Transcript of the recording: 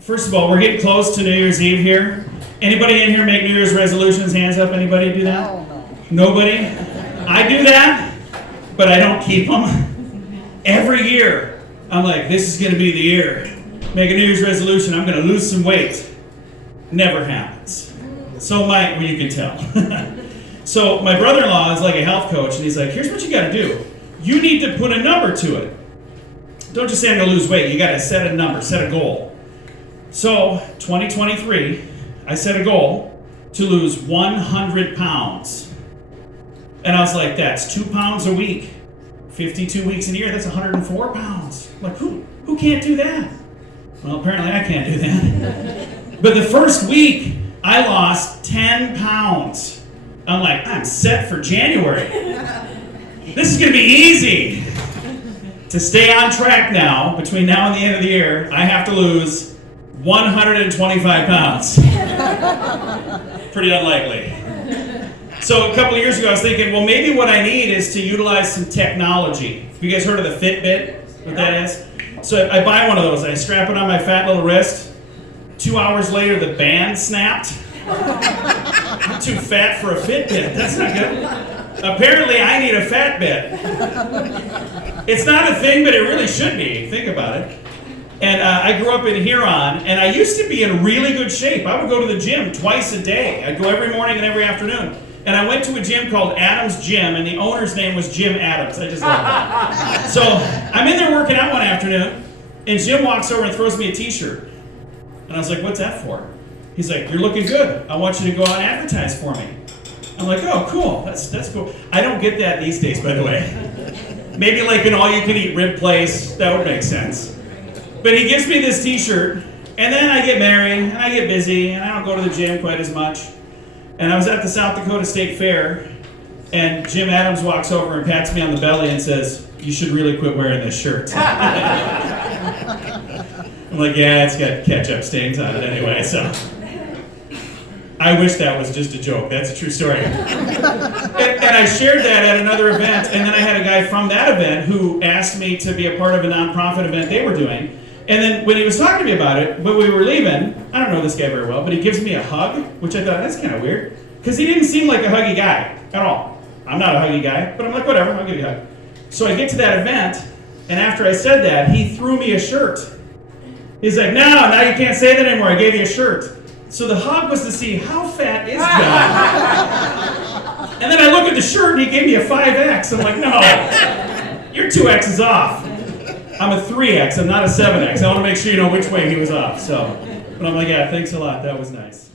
First of all, we're getting close to New Year's Eve here. Anybody in here make New Year's resolutions? Hands up. Anybody do that? No. Nobody? I do that, but I don't keep them. Every year, I'm like, this is going to be the year. Make a New Year's resolution. I'm going to lose some weight. Never happens. So well, you can tell. So my brother-in-law is like a health coach, and he's like, here's what you got to do. You need to put a number to it. Don't just say I'm going to lose weight. You got to set a number, set a goal. So 2023, I set a goal to lose 100 pounds. And I was like, that's 2 pounds a week. 52 weeks in a year, that's 104 pounds. I'm like, who can't do that? Well, apparently I can't do that. But the first week, I lost 10 pounds. I'm like, I'm set for January. This is going to be easy. To stay on track now, between now and the end of the year, I have to lose 125 pounds. Pretty unlikely. So a couple of years ago, I was thinking, well, maybe what I need is to utilize some technology. Have you guys heard of the Fitbit? What that is? So I buy one of those. I strap it on my fat little wrist. 2 hours later, the band snapped. I'm too fat for a Fitbit. That's not good. Apparently, I need a fat bit. It's not a thing, but it really should be. Think about it. And I grew up in Huron, and I used to be in really good shape. I would go to the gym twice a day. I'd go every morning and every afternoon. And I went to a gym called Adams Gym, and the owner's name was Jim Adams. I just love that. So I'm in there working out one afternoon, and Jim walks over and throws me a t-shirt. And I was like, what's that for? He's like, you're looking good. I want you to go out and advertise for me. I'm like, oh, cool. That's cool. I don't get that these days, by the way. Maybe like an all-you-can-eat rib place. That would make sense. But he gives me this t-shirt, and then I get married, and I get busy, and I don't go to the gym quite as much. And I was at the South Dakota State Fair, and Jim Adams walks over and pats me on the belly and says, you should really quit wearing this shirt. I'm like, yeah, it's got ketchup stains on it anyway, so. I wish that was just a joke. That's a true story. And I shared that at another event, and then I had a guy from that event who asked me to be a part of a nonprofit event they were doing. And then when he was talking to me about it, when we were leaving, I don't know this guy very well, but he gives me a hug, which I thought, that's kind of weird. Because he didn't seem like a huggy guy at all. I'm not a huggy guy, but I'm like, whatever, I'll give you a hug. So I get to that event, and after I said that, he threw me a shirt. He's like, no, now you can't say that anymore. I gave you a shirt. So the hug was to see how fat is John. And then I look at the shirt, and he gave me a 5X. I'm like, no, you're 2 X's off. I'm a 3X, I'm not a 7X. I want to make sure you know which way he was off. So, but I'm like, yeah, thanks a lot. That was nice.